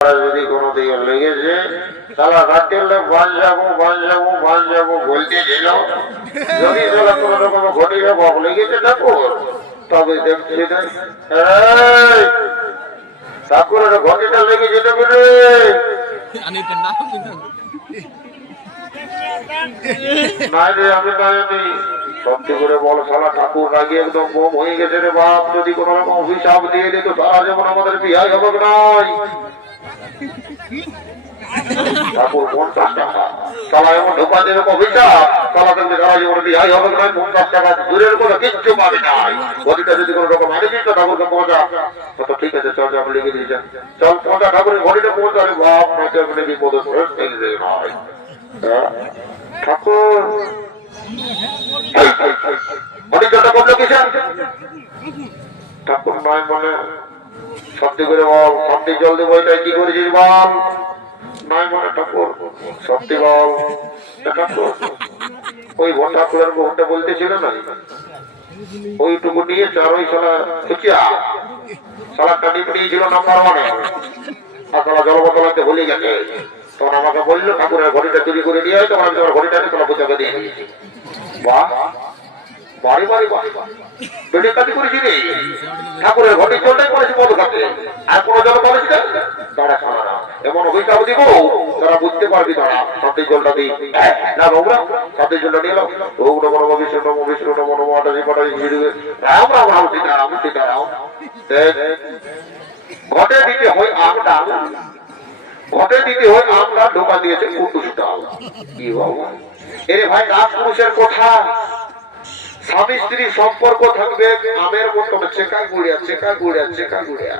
যদি কোনো দিকে লেগেছে তাহলে রাত্রে বান যাবো বলতে ছিল। যদি তাহলে কোনো রকম ঘটিয়ে বক লেগেছে ঠাকুর, তবে দেখছি ঠাকুরের ঘটিটা লেগেছে তবে রে নাই রে, আমি নাইনি। সত্যি করে বল শালা, ঠাকুর রাগে একদম বোম হয়ে গেছে রে বাপ। যদি কোন রকম অভিশাপ দিয়ে দিত তারা যেমন আমাদের বিয়ে হবে নয়। ঠাকুর 50 টাকা শালা এমন ঢোকা দেবে অভিশাপ, শালা দেখবে সারা জীবনে বিয়ে হবে নয়। 50 টাকা দূরের কথা কিচ্ছু পাবে নাই। ঘটিটা যদি কোন রকম আগে দিত ঠাকুরকে পৌঁছা তো ঠিক আছে, চল আপনি লিখে দিয়েছেন, চল পৌঁছা ঠাকুরের ঘটিটা পৌঁছা। রে বাপ, নয়তো আপনি বিপদ নয় ঠাকুর। ঠাকুর নয় মানে সত্যি করে বল, সত্যি জল দেবো এটাই কি করেছিস বল। নয় মানে ঠাকুর সত্যি বল। ঠাকুর ওই ঠাকুরের ঘুমটা বলতেছিল না, ওইটুকু নিয়ে চার ওই সালা টানি পেরিয়েছিল নাম্বার 1 আর সালা জলবদলাতে ভুলে গেছে। তখন আমাকে বললো ঠাকুরের ঘড়িটা চুরি করে নিয়ে হয়, তখন আমি তোমার ঘড়িটাকে তোলা পুজোকে দিয়ে দিয়েছি। বাহ, বাড়ি বাড়ি বাড়ি পেটে কাটি করেছি রে। ঠাকুরের ঘটি জলটাই করেছি মধু খাতে, আর কোনো জল পাবেছি না। তারা খানা না এমন অভিশাপ দিব, তারা বুঝতে পারবি। তারা সাথের জলটা দিই না বাবুরা, সাথের জলটা নিয়ে এলাম। ওম নমঃ নমঃ বিষ্ণু নমঃ বিষ্ণু নমঃ নমঃ আটাজি পাটাজি ঝিড়ুবে রাম রাম রাম সীতারাম সীতারাম। ঘটে দিতে হয় আমটা, ঘটে দিতে হয় আমরা ঢোকা দিয়েছে কুটুসটা। কি বাবু এরে ভাই, রাজ পুরুষের কথা, স্বামী স্ত্রী সম্পর্ক থাকবে আমের মতন চেকা গুড়িয়া চেকা গুড়িয়া চেকা গুড়িয়া।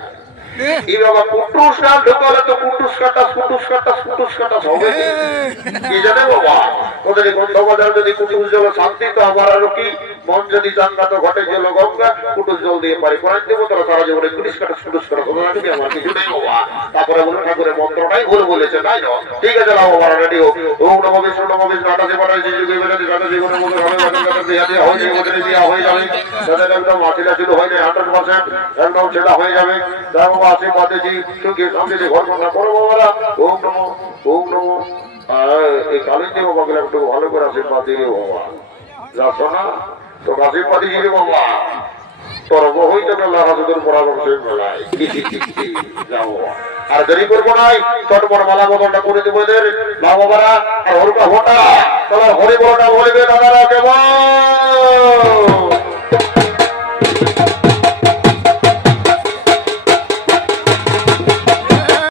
এই বাবা কুটুস না ঢোকালে তো কুটুস কাটা হবে কি জানে বাবা। ওদের গন্ধবাজার যদি কুটুস জল শান্তি, তো আবার আরো কি মন যদি জানলা তো ঘটে জল গঙ্গা। কুটুস জল দিয়ে পারি করাই দেবো, তারা সারা জীবনে কুটুস কাটা হবে লাগবে। আমার কিছু নেই বাবা। তারপরে বলুন ঠাকুরের মন্ত্রটাই ভুল বলেছে, তাই না? ঠিক আছে না বাবা, রেডি হোক। ওম নমঃ বিষ্ণু নমঃ বিষ্ণু আটাজি পাটাজি ঝিড়ুবে বেলাজি কাটাজি করে মধ্যে হবে বিয়া হয়ে যাবে, ওদের বিয়া হয়ে যাবে। তাদের একদম মাটিটা শুরু হয়ে যায় 100%, একদম সেটা হয়ে যাবে। তাই বাবা আশীর্বাদ দিচ্ছি, সুখে শান্তিতে ঘর কন্যা করো বাবারা। ওম নমঃ ওম নমঃ। এই কালিন্দী বাবাকে একটু ভালো করে আশীর্বাদ দিলে বাবা। যাচ্ছ না তো আশীর্বাদ দিলে বাবা, তোর বই তো হাসুদের পরামর্শ মেলায় যাও। আর দেরি করবো নাই, চটপট মালা বদলটা করে দেবো এদের মা বাবারা। আর হরকা ভোটা তোমার হরি বড়টা বলবে দাদারা কেমন।